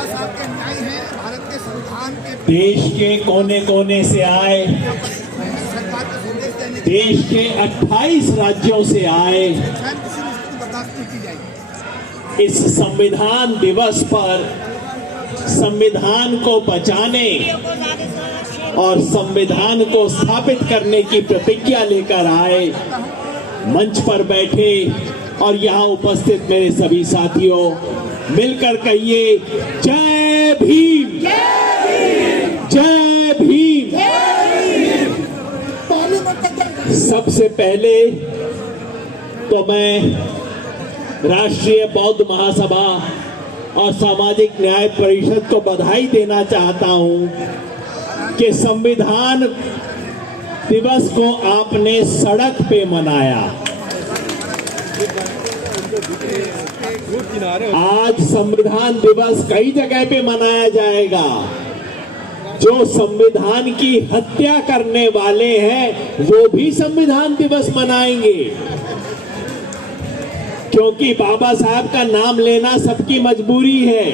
बाबा साहब के न्याय हैं, भारत के संविधान के देश के कोने कोने से आए, सरकार को संदेश देने के देश के 28 राज्यों से आए, स्वयं किसी भी स्थिति बर्दाश्त नहीं की जाएगी। इस संविधान दिवस पर संविधान को बचाने और संविधान को स्थापित करने की प्रतिज्ञा लेकर आए, मंच पर बैठे और यहाँ उपस्थित मेरे सभी साथियों, मिलकर कहिए जय भीम, जय भीम। सबसे पहले तो मैं राष्ट्रीय बौद्ध महासभा और सामाजिक न्याय परिषद को बधाई देना चाहता हूं कि संविधान दिवस को आपने सड़क पे मनाया। आज संविधान दिवस कई जगह पे मनाया जाएगा। जो संविधान की हत्या करने वाले हैं वो भी संविधान दिवस मनाएंगे, क्योंकि बाबा साहब का नाम लेना सबकी मजबूरी है।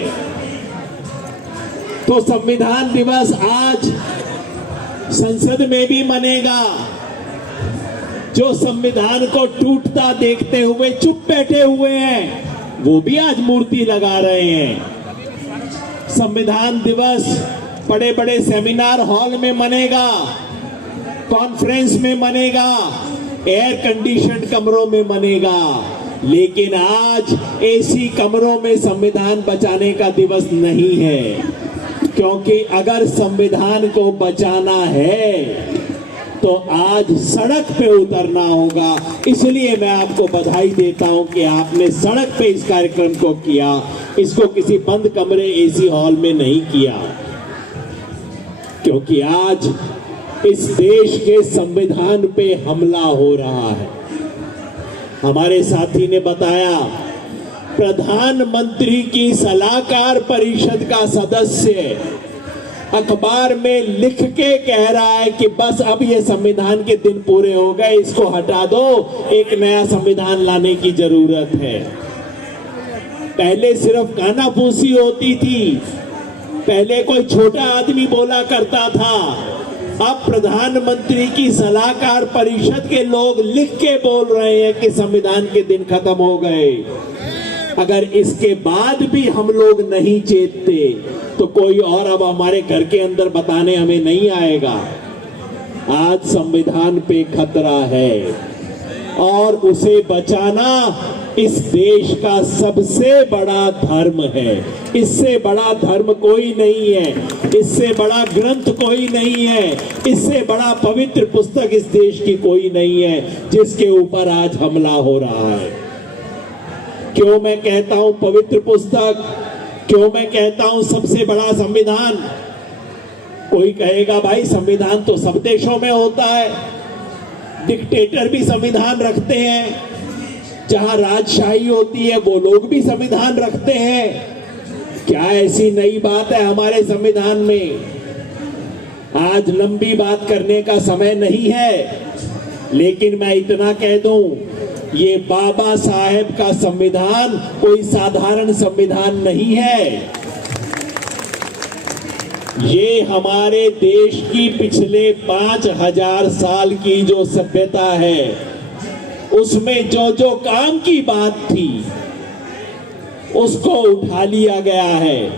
तो संविधान दिवस आज संसद में भी मनेगा। जो संविधान को टूटता देखते हुए चुप बैठे हुए हैं वो भी आज मूर्ति लगा रहे हैं। संविधान दिवस बड़े बड़े सेमिनार हॉल में मनेगा, कॉन्फ्रेंस में मनेगा, एयर कंडीशन्ड कमरों में मनेगा, लेकिन आज एसी कमरों में संविधान बचाने का दिवस नहीं है। क्योंकि अगर संविधान को बचाना है तो आज सड़क पे उतरना होगा। इसलिए मैं आपको बधाई देता हूं कि आपने सड़क पे इस कार्यक्रम को किया, इसको किसी बंद कमरे एसी हॉल में नहीं किया। क्योंकि आज इस देश के संविधान पे हमला हो रहा है। हमारे साथी ने बताया, प्रधानमंत्री की सलाहकार परिषद का सदस्य अखबार में लिख के कह रहा है कि बस अब ये संविधान के दिन पूरे हो गए, इसको हटा दो, एक नया संविधान लाने की जरूरत है। पहले सिर्फ कानाफूसी होती थी, पहले कोई छोटा आदमी बोला करता था, अब प्रधानमंत्री की सलाहकार परिषद के लोग लिख के बोल रहे हैं कि संविधान के दिन खत्म हो गए। अगर इसके बाद भी हम लोग नहीं चेतते तो कोई और अब हमारे घर के अंदर बताने हमें नहीं आएगा। आज संविधान पे खतरा है और उसे बचाना इस देश का सबसे बड़ा धर्म है। इससे बड़ा धर्म कोई नहीं है, इससे बड़ा ग्रंथ कोई नहीं है, इससे बड़ा पवित्र पुस्तक इस देश की कोई नहीं है जिसके ऊपर आज हमला हो रहा है। क्यों मैं कहता हूं पवित्र पुस्तक, क्यों मैं कहता हूं सबसे बड़ा संविधान? कोई कहेगा भाई संविधान तो सब देशों में होता है, डिक्टेटर भी संविधान रखते हैं, जहां राजशाही होती है वो लोग भी संविधान रखते हैं। क्या ऐसी नई बात है हमारे संविधान में? आज लंबी बात करने का समय नहीं है, लेकिन मैं इतना कह दूं, ये बाबा साहेब का संविधान कोई साधारण संविधान नहीं है। ये हमारे देश की पिछले 5000 साल की जो सभ्यता है उसमें जो जो काम की बात थी उसको उठा लिया गया है,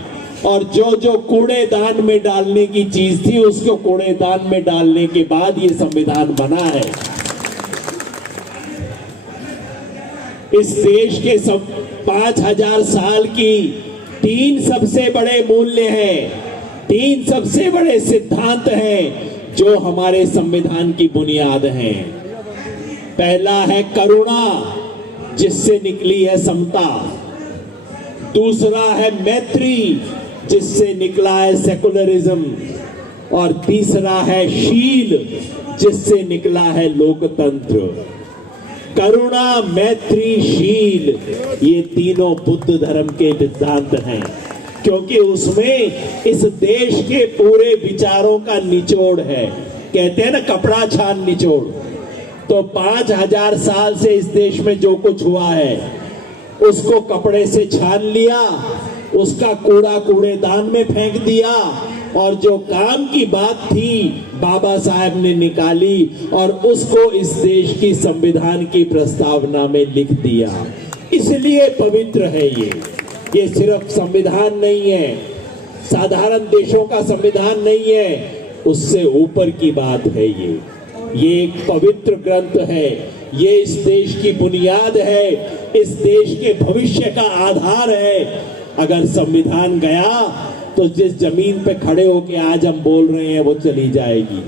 और जो जो कूड़ेदान में डालने की चीज थी उसको कूड़ेदान में डालने के बाद ये संविधान बना है। इस देश के 5000 साल की 3 सबसे बड़े मूल्य हैं, 3 सबसे बड़े सिद्धांत हैं जो हमारे संविधान की बुनियाद हैं। पहला है करुणा, जिससे निकली है समता। दूसरा है मैत्री, जिससे निकला है सेकुलरिज्म। और तीसरा है शील, जिससे निकला है लोकतंत्र। करुणा, मैत्री, शील, ये तीनों बुद्ध धर्म के सिद्धांत हैं, क्योंकि उसमें इस देश के पूरे विचारों का निचोड़ है। कहते हैं ना कपड़ा छान निचोड़, तो 5000 साल से इस देश में जो कुछ हुआ है उसको कपड़े से छान लिया उसका कूड़ा कूड़ेदान में फेंक दिया और जो काम की बात थी बाबा साहब ने निकाली और उसको इस देश की संविधान की प्रस्तावना में लिख दिया। इसलिए पवित्र है ये सिर्फ संविधान नहीं है, साधारण देशों का संविधान नहीं है, उससे ऊपर की बात है ये एक पवित्र ग्रंथ है, ये इस देश की बुनियाद है, इस देश के भविष्य का आधार है। अगर संविधान गया तो जिस जमीन पे खड़े होके आज हम बोल रहे हैं वो चली जाएगी।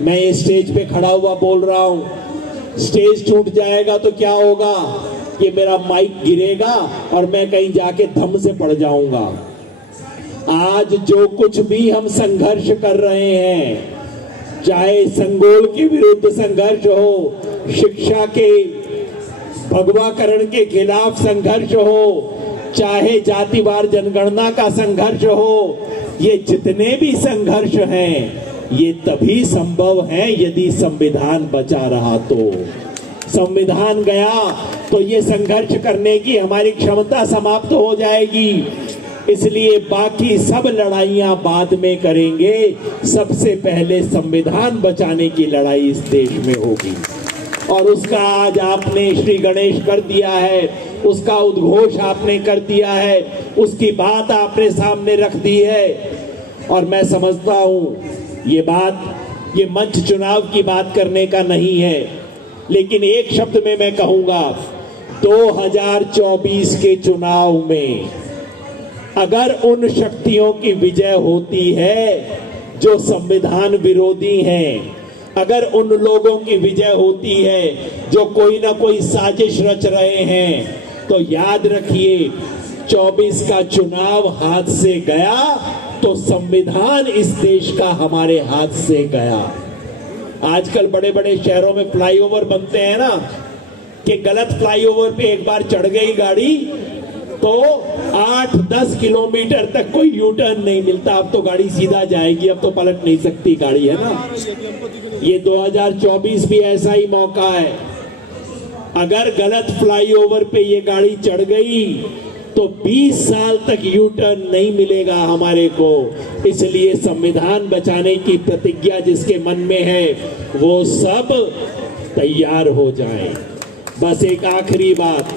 मैं इस स्टेज पे खड़ा हुआ बोल रहा हूं, स्टेज टूट जाएगा तो क्या होगा, ये मेरा माइक गिरेगा और मैं कहीं जाके धम से पड़ जाऊंगा। आज जो कुछ भी हम संघर्ष कर रहे हैं, चाहे संगोल के विरुद्ध संघर्ष हो, शिक्षा के भगवाकरण के खिलाफ संघर्ष हो, चाहे जातिवार जनगणना का संघर्ष हो, ये जितने भी संघर्ष हैं ये तभी संभव है यदि संविधान बचा रहा तो। संविधान गया तो ये संघर्ष करने की हमारी क्षमता समाप्त हो जाएगी। इसलिए बाकी सब लड़ाइयां बाद में करेंगे, सबसे पहले संविधान बचाने की लड़ाई इस देश में होगी। और उसका आज आपने श्री गणेश कर दिया है, उसका उद्घोष आपने कर दिया है, उसकी बात आपने सामने रख दी है। और मैं समझता हूं ये बात, ये मंच चुनाव की बात करने का नहीं है, लेकिन एक शब्द में मैं कहूंगा 2024 के चुनाव में अगर उन शक्तियों की विजय होती है जो संविधान विरोधी हैं, अगर उन लोगों की विजय होती है जो कोई ना कोई साजिश रच रहे हैं, तो याद रखिए 24 का चुनाव हाथ से गया तो संविधान इस देश का हमारे हाथ से गया। आजकल बड़े बड़े शहरों में फ्लाईओवर बनते हैं ना, कि गलत फ्लाईओवर पे एक बार चढ़ गई गाड़ी तो 8-10 किलोमीटर तक कोई यू टर्न नहीं मिलता। अब तो गाड़ी सीधा जाएगी, अब तो पलट नहीं सकती गाड़ी, है ना। ये 2024 भी ऐसा ही मौका है। अगर गलत फ्लाईओवर पे ये गाड़ी चढ़ गई तो 20 साल तक यू टर्न नहीं मिलेगा हमारे को। इसलिए संविधान बचाने की प्रतिज्ञा जिसके मन में है वो सब तैयार हो जाएं। बस एक आखिरी बात,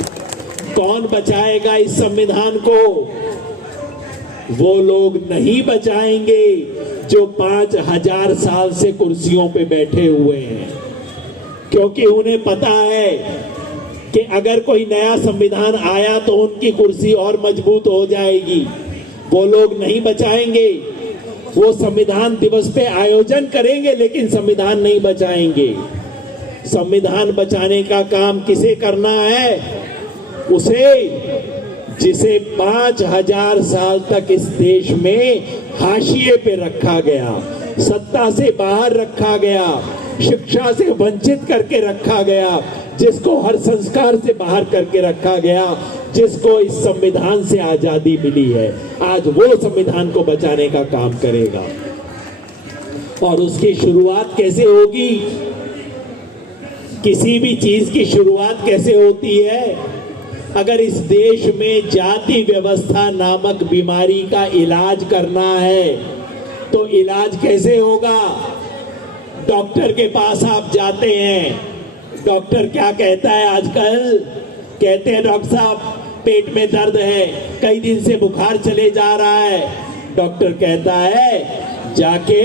कौन बचाएगा इस संविधान को? वो लोग नहीं बचाएंगे जो 5000 साल से कुर्सियों पे बैठे हुए हैं, क्योंकि उन्हें पता है कि अगर कोई नया संविधान आया तो उनकी कुर्सी और मजबूत हो जाएगी। वो लोग नहीं बचाएंगे, वो संविधान दिवस पे आयोजन करेंगे लेकिन संविधान नहीं बचाएंगे। संविधान बचाने का काम किसे करना है? उसे जिसे 5000 साल तक इस देश में हाशिए पे रखा गया, सत्ता से बाहर रखा गया, शिक्षा से वंचित करके रखा गया, जिसको हर संस्कार से बाहर करके रखा गया, जिसको इस संविधान से आजादी मिली है, आज वो संविधान को बचाने का काम करेगा। और उसकी शुरुआत कैसे होगी? किसी भी चीज की शुरुआत कैसे होती है? अगर इस देश में जाति व्यवस्था नामक बीमारी का इलाज करना है तो इलाज कैसे होगा? डॉक्टर के पास आप जाते हैं, डॉक्टर क्या कहता है आजकल? कहते हैं डॉक्टर साहब पेट में दर्द है, कई दिन से बुखार चले जा रहा है। डॉक्टर कहता है जाके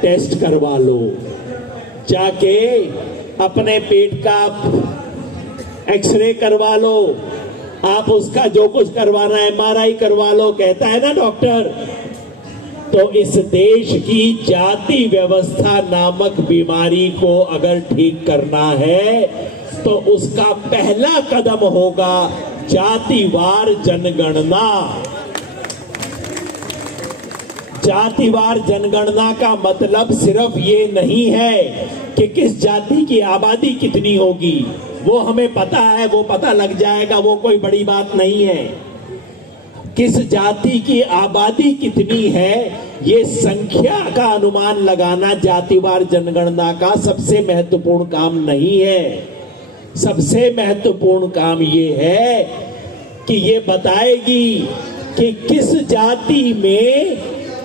टेस्ट करवा लो, जाके अपने पेट का एक्सरे करवा लो, आप उसका जो कुछ करवाना है MRI करवा लो, कहता है ना डॉक्टर। तो इस देश की जाति व्यवस्था नामक बीमारी को अगर ठीक करना है तो उसका पहला कदम होगा जातिवार जनगणना। जातिवार जनगणना का मतलब सिर्फ ये नहीं है कि किस जाति की आबादी कितनी होगी, वो हमें पता है, वो पता लग जाएगा, वो कोई बड़ी बात नहीं है। किस जाति की आबादी कितनी है ये संख्या का अनुमान लगाना जातिवार जनगणना का सबसे महत्वपूर्ण काम नहीं है। सबसे महत्वपूर्ण काम ये है कि ये बताएगी कि किस जाति में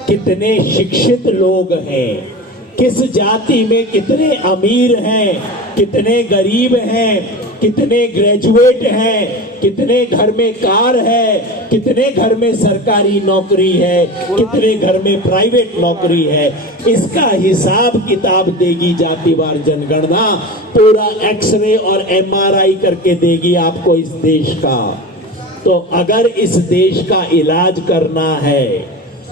कितने शिक्षित लोग हैं, किस जाति में कितने अमीर हैं, कितने गरीब हैं, कितने ग्रेजुएट हैं, कितने घर में कार है, कितने घर में सरकारी नौकरी है, कितने घर में प्राइवेट नौकरी है। इसका हिसाब किताब देगी जातिवार जनगणना, पूरा एक्सरे और एमआरआई करके देगी आपको इस देश का। तो अगर इस देश का इलाज करना है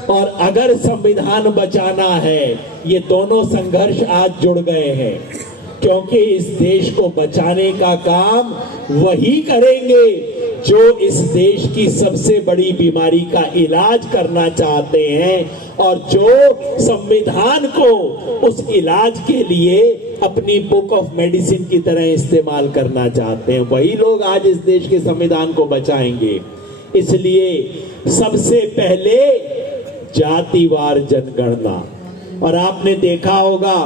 और अगर संविधान बचाना है, ये दोनों संघर्ष आज जुड़ गए हैं, क्योंकि इस देश को बचाने का काम वही करेंगे जो इस देश की सबसे बड़ी बीमारी का इलाज करना चाहते हैं और जो संविधान को उस इलाज के लिए अपनी बुक ऑफ मेडिसिन की तरह इस्तेमाल करना चाहते हैं, वही लोग आज इस देश के संविधान को बचाएंगे। इसलिए सबसे पहले जातिवार जनगणना। और आपने देखा होगा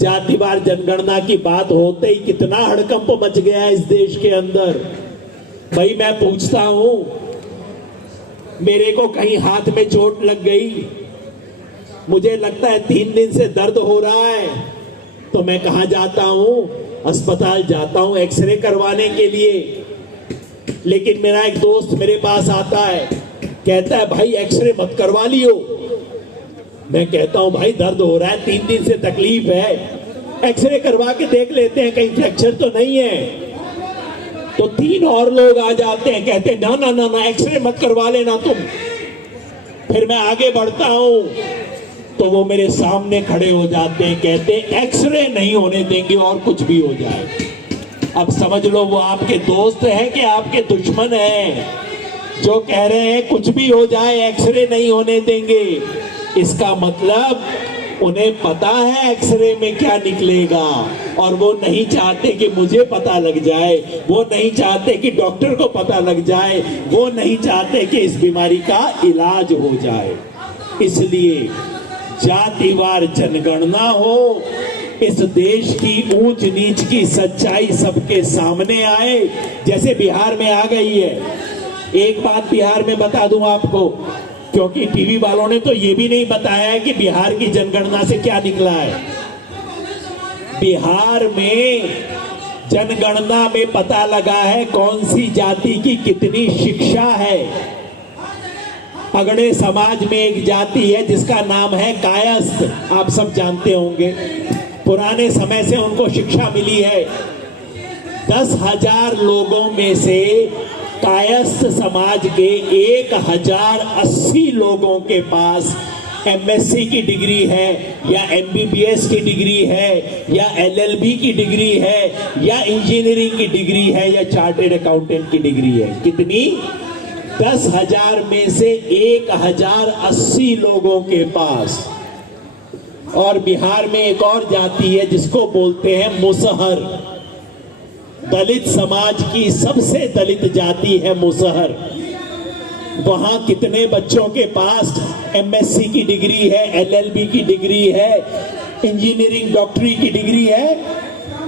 जातिवार जनगणना की बात होते ही कितना हड़कंप मच गया है इस देश के अंदर। भाई मैं पूछता हूं, मेरे को कहीं हाथ में चोट लग गई, मुझे लगता है 3 दिन से दर्द हो रहा है, तो मैं कहां जाता हूं? अस्पताल जाता हूं एक्सरे करवाने के लिए। लेकिन मेरा एक दोस्त मेरे पास आता है, कहता है भाई एक्सरे मत करवा लियो। मैं कहता हूं भाई दर्द हो रहा है, 3 दिन से तकलीफ है, एक्सरे करवा के देख लेते हैं कहीं फ्रैक्चर तो नहीं है। तो 3 और लोग आ जाते हैं, कहते हैं ना ना ना ना एक्सरे मत करवा लेना तुम। फिर मैं आगे बढ़ता हूं तो वो मेरे सामने खड़े हो जाते हैं, कहते हैं एक्सरे नहीं होने देंगे और कुछ भी हो जाए। अब समझ लो वो आपके दोस्त हैं कि आपके दुश्मन हैं, जो कह रहे हैं कुछ भी हो जाए एक्सरे नहीं होने देंगे। इसका मतलब उन्हें पता है एक्सरे में क्या निकलेगा और वो नहीं चाहते कि मुझे पता लग जाए, वो नहीं चाहते कि डॉक्टर को पता लग जाए, वो नहीं चाहते कि इस बीमारी का इलाज हो जाए। इसलिए जातिवार जनगणना हो, इस देश की ऊंच नीच की सच्चाई सबके सामने आए, जैसे बिहार में आ गई है। एक बात बिहार में बता दूं आपको, क्योंकि टीवी वालों ने तो ये भी नहीं बताया है कि बिहार की जनगणना से क्या निकला है। बिहार में जनगणना में पता लगा है कौन सी जाति की कितनी शिक्षा है। अगड़े समाज में एक जाति है जिसका नाम है कायस्थ, आप सब जानते होंगे, पुराने समय से उनको शिक्षा मिली है। 10,000 लोगों में से कायस्थ समाज के 1080 लोगों के पास एमएससी की डिग्री है या एमबीबीएस की डिग्री है या एलएलबी की डिग्री है या इंजीनियरिंग की डिग्री है या चार्टर्ड अकाउंटेंट की डिग्री है। कितनी? 10,000 में से 1080 लोगों के पास। और बिहार में एक और जाति है जिसको बोलते हैं मुसहर, दलित समाज की सबसे दलित जाति है मुसहर। वहां कितने बच्चों के पास एमएससी की डिग्री है, एलएलबी की डिग्री है, इंजीनियरिंग डॉक्टरी की डिग्री है?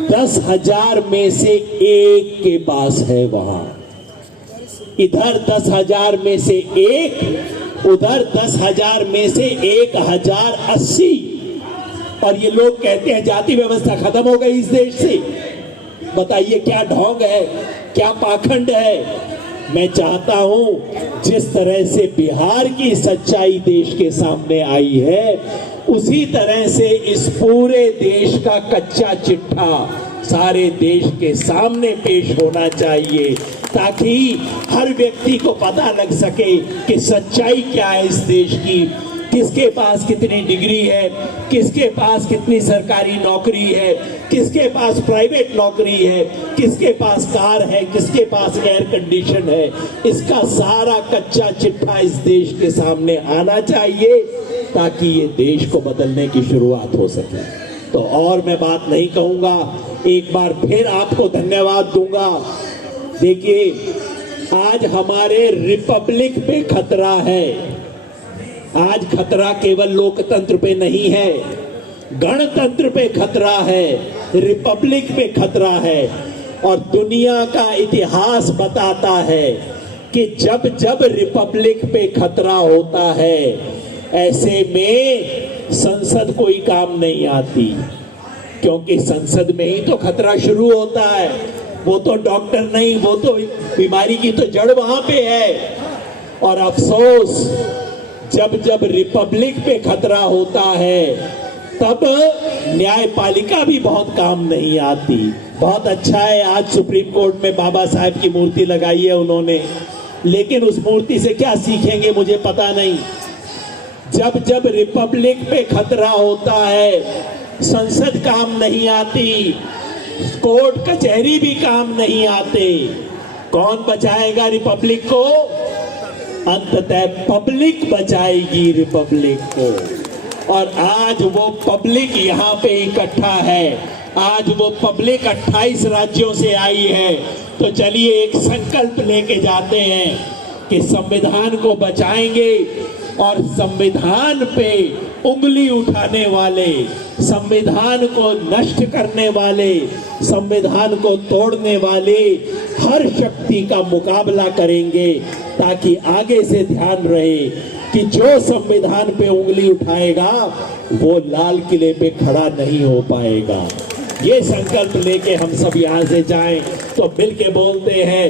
10,000 में से 1 के पास है। वहां इधर 10,000 में से 1, उधर 10,000 में से 1080। और ये लोग कहते हैं जाति व्यवस्था खत्म हो गई इस देश से। बताइए क्या ढोंग है, क्या पाखंड है। मैं चाहता हूं जिस तरह से बिहार की सच्चाई देश के सामने आई है, उसी तरह से इस पूरे देश का कच्चा चिट्ठा सारे देश के सामने पेश होना चाहिए, ताकि हर व्यक्ति को पता लग सके कि सच्चाई क्या है इस देश की, किसके पास कितनी डिग्री है, किसके पास कितनी सरकारी नौकरी है, किसके पास प्राइवेट नौकरी है, किसके पास कार है, किसके पास एयर कंडीशन है। इसका सारा कच्चा चिट्ठा इस देश के सामने आना चाहिए ताकि ये देश को बदलने की शुरुआत हो सके। तो और मैं बात नहीं कहूंगा, एक बार फिर आपको धन्यवाद दूंगा। देखिए आज हमारे रिपब्लिक पे खतरा है। आज खतरा केवल लोकतंत्र पे नहीं है, गणतंत्र पे खतरा है, रिपब्लिक पे खतरा है। और दुनिया का इतिहास बताता है कि जब जब रिपब्लिक पे खतरा होता है ऐसे में संसद कोई काम नहीं आती, क्योंकि संसद में ही तो खतरा शुरू होता है। वो तो डॉक्टर नहीं, वो तो बीमारी की तो जड़ वहां पे है। और अफसोस, जब जब रिपब्लिक पे खतरा होता है तब न्यायपालिका भी बहुत काम नहीं आती। बहुत अच्छा है आज सुप्रीम कोर्ट में बाबा साहब की मूर्ति लगाई है उन्होंने, लेकिन उस मूर्ति से क्या सीखेंगे मुझे पता नहीं। जब जब रिपब्लिक पे खतरा होता है संसद काम नहीं आती, कोर्ट कचहरी भी काम नहीं आते। कौन बचाएगा रिपब्लिक को? अंततः पब्लिक बचाएगी रिपब्लिक को। और आज वो पब्लिक यहाँ पे इकट्ठा है, आज वो पब्लिक 28 राज्यों से आई है। तो चलिए एक संकल्प लेके जाते हैं कि संविधान को बचाएंगे और संविधान पे उंगली उठाने वाले, संविधान को नष्ट करने वाले, संविधान को तोड़ने वाले हर शक्ति का मुकाबला करेंगे, ताकि आगे से ध्यान रहे कि जो संविधान पे उंगली उठाएगा वो लाल किले पे खड़ा नहीं हो पाएगा। ये संकल्प लेके हम सब यहाँ से जाएं तो मिल के बोलते हैं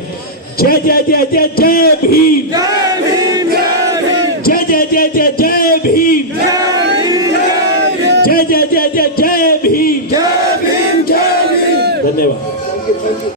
जय जय जय जय जय भीम, जय भीम, जय जय जय जय जय भीम, जय जय जय जय जय भीम। जय भीम, जय भीम। धन्यवाद।